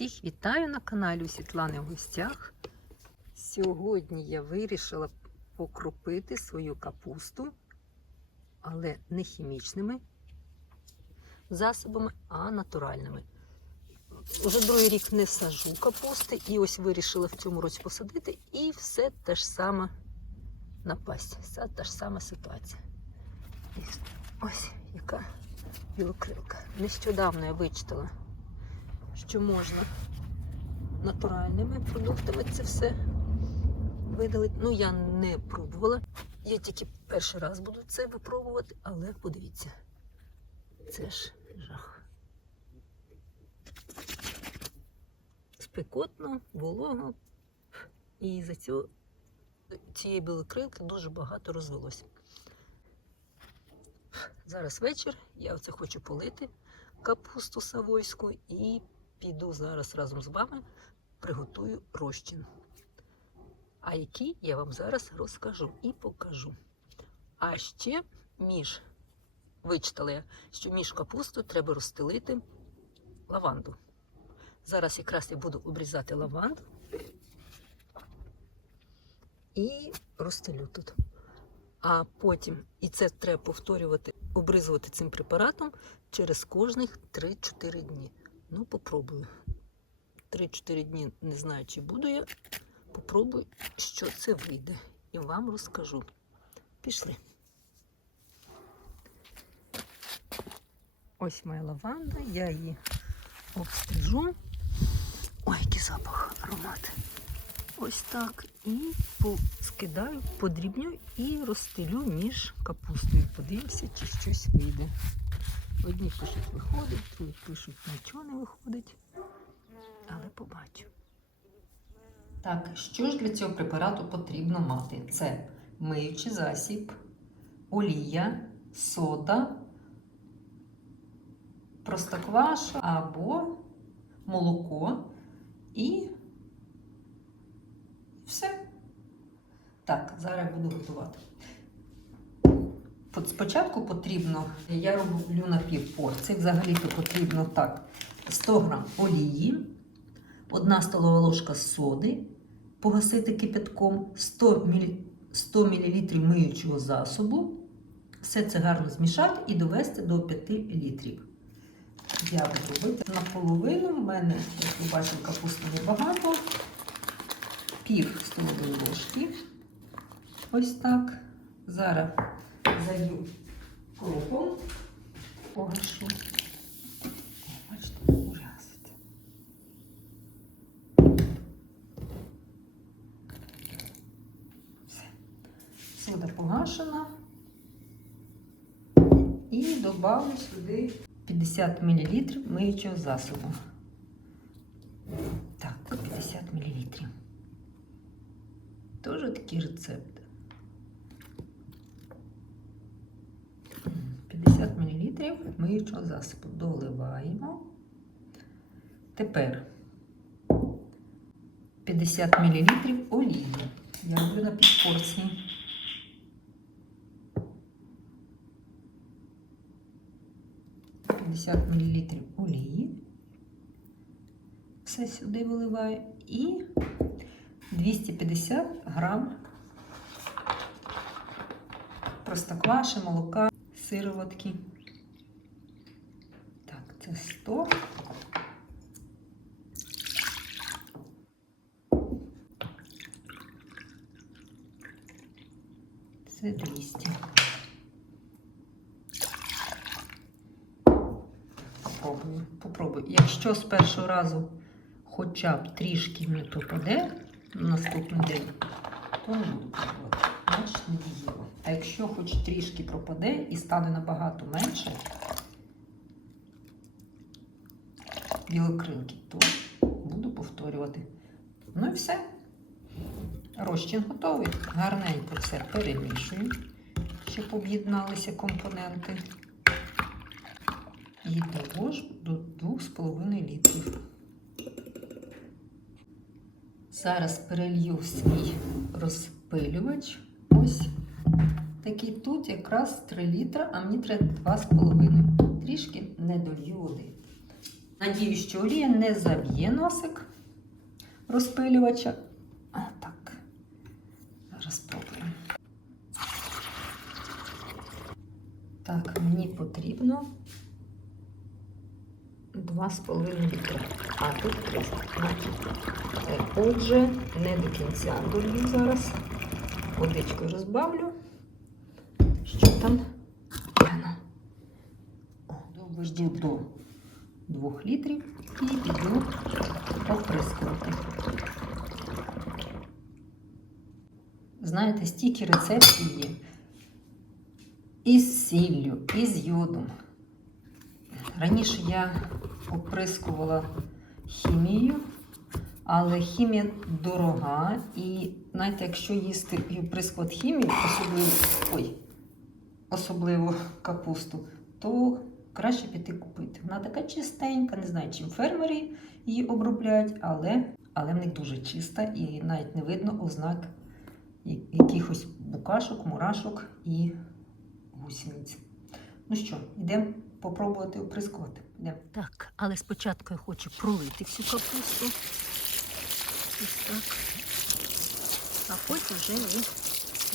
Всіх вітаю на каналі у Світлани в гостях. Сьогодні я вирішила покропити свою капусту, але не хімічними засобами, а натуральними. Уже другий рік не сажу капусти, і ось вирішила в цьому році посадити, і все те ж саме напасть. Все та ж сама ситуація. Ось яка білокрилка. Нещодавно я вичитала що можна натуральними продуктами це все видалити. Ну, я не пробувала. Я тільки перший раз буду це випробувати, але подивіться, це ж жах. Спекотно, волого. І за цього цієї білокрилки дуже багато розвелося. Зараз вечір, я оце хочу полити капусту савойську і піду зараз разом з вами приготую розчин. А який я вам зараз розкажу і покажу. А ще між, вичитала я, що між капустою треба розстелити лаванду. Зараз якраз я буду обрізати лаванду і розстелю тут. А потім, і це треба повторювати, обризувати цим препаратом через кожних 3-4 дні. Ну, попробую. 3-4 дні не знаю, чи буду я. Попробую, що це вийде. І вам розкажу. Пішли. Ось моя лаванда, я її обстрижу. Ой, який запах, аромат. Ось так. І скидаю, подрібню і розстелю між капустою. Подивимося, чи щось вийде. Одні пишуть, виходить, другі пишуть, нічого не виходить. Але побачу. Так, що ж для цього препарату потрібно мати? Це миючий засіб, олія, сода, простокваша або молоко і все. Так, зараз буду готувати. Спочатку потрібно, я роблю на пів порції, взагалі-то потрібно так, 100 г олії, 1 столова ложка соди, погасити кипятком, 100 мл, 100 мл миючого засобу. Все це гарно змішати і довести до 5 літрів. Я буду робити наполовину, в мене, як ви бачите, капусти небагато, пів столової ложки. Ось так. Зараз залью кропом, погашу. Бачите, ужасить. Все. Сода погашена. І добавлю сюди 50 мл миючого засобу. Так, 50 мл. Тоже такий рецепт. 50 мл миючого засобу доливаємо. Тепер 50 мл олії. Я роблю на підпорції. мл олії. Все сюди виливаю і 250 грам простокваши, молока сироватки. Так, це 100. Це 200. Попробую. Якщо з першого разу хоча б трішки не пропаде на наступний день, то не буду пробувати. Значить, не дієво. А якщо хоч трішки пропаде і стане набагато менше білокрилки, то буду повторювати. Ну і все. Розчин готовий. Гарненько все перемішую, щоб об'єдналися компоненти. І довожу до 2,5 літрів. Зараз перелью свій розпилювач. Ось такий тут якраз 3 літра, а мені треба 2,5. Трішки не долью води. Надіюсь, що олія не заб'є носик розпилювача. А, так. Зараз спробуємо. Так, мені потрібно 2,5 літра. А тут 300. Е, Отже, не до кінця долью зараз. Водичкою розбавлю. Там? О, до 2 літрів і піду оприскувати. Знаєте, стільки рецептів є. Із сіллю, із йодом. Раніше я оприскувала хімією, але хімія дорога. І знаєте, якщо їсти і оприскувати хімію, особливо, ой, особливо капусту, то краще піти купити. Вона така чистенька, не знаю, чим фермери її обробляють, але, але в них дуже чиста і навіть не видно ознак якихось букашок, мурашок і гусениць. Ну що, йдемо попробувати оприскувати. Йдемо. Так, але спочатку я хочу пролити всю капусту. Ось так. А потім вже її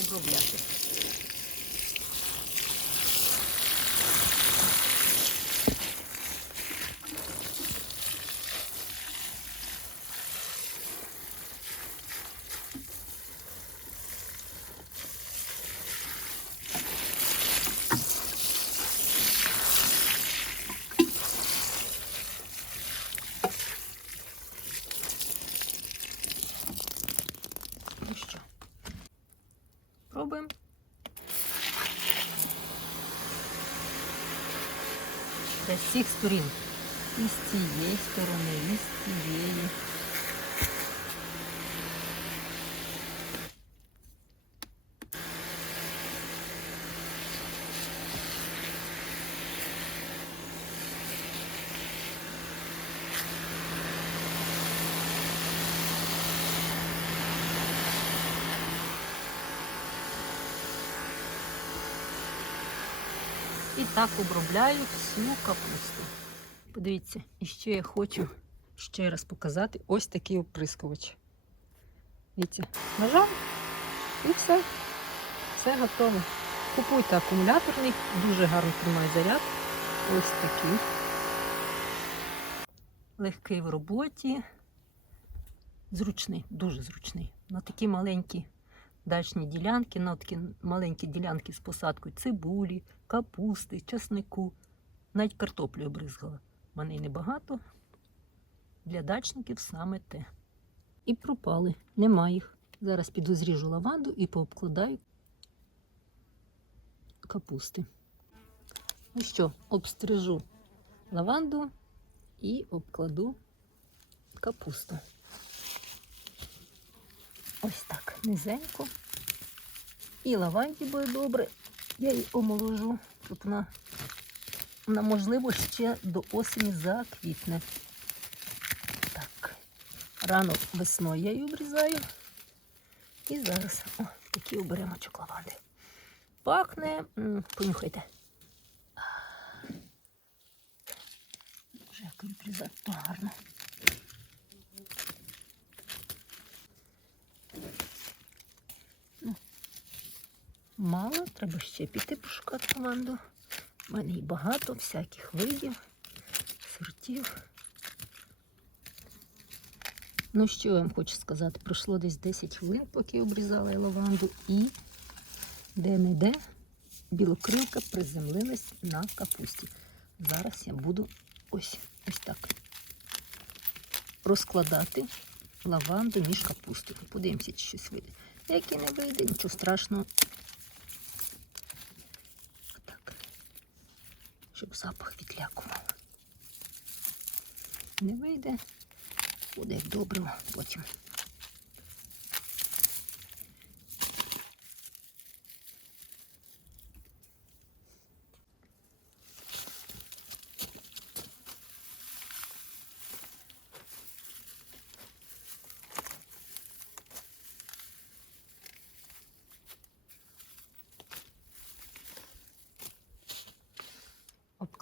обробляти. Ну що, пробуємо. З всіх сторін. І з цієї сторони, і з цієї. І так обробляю всю капусту. Подивіться, і ще я хочу ще раз показати ось такий оприскувач. Дивіться, нажав і все. Все готово. Купуйте акумуляторний, дуже гарно тримає заряд. Ось такий. Легкий в роботі. Зручний, дуже зручний. На такі маленькі дачні ділянки, на такі маленькі ділянки з посадкою цибулі, капусти, часнику. Навіть картоплю обризгала. У мене й небагато. Для дачників саме те. І пропали. Нема їх. Зараз піду зріжу лаванду і пообкладаю капусти. Ну що, обстрижу лаванду і обкладу капусту. Ось так, низенько. І лаванді буде добре. Я її омоложу, щоб вона, вона можливо, ще до осені заквітне. Так, рано весною я її обрізаю. І зараз о, такий оберемочок лаванди. Пахне, понюхайте. Вже як обрізати, то гарно. Мало, треба ще піти пошукати лаванду. У мене і багато всяких видів, сортів. Ну, що я вам хочу сказати? Пройшло десь 10 хвилин, поки обрізала я лаванду, і де-не-де білокрилка приземлилась на капусті. Зараз я буду ось, ось так розкладати лаванду між капустою. Подивимося, чи щось вийде. Як і не вийде, нічого страшного. Щоб запах відлякував. Не вийде, буде добре потім.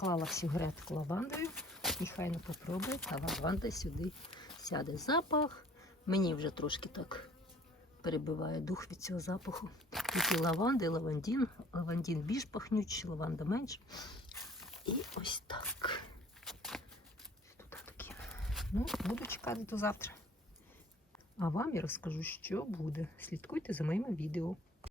Обклала всю грядку лавандою. І хай не попробує, а лаванда сюди сяде. Запах. Мені вже трошки так перебиває дух від цього запаху. І лаванда, і лавандін. Лавандін більш пахнючий, лаванда менш. І ось так. Тут такі. Ну, буду чекати до завтра. А вам я розкажу, що буде. Слідкуйте за моїми відео.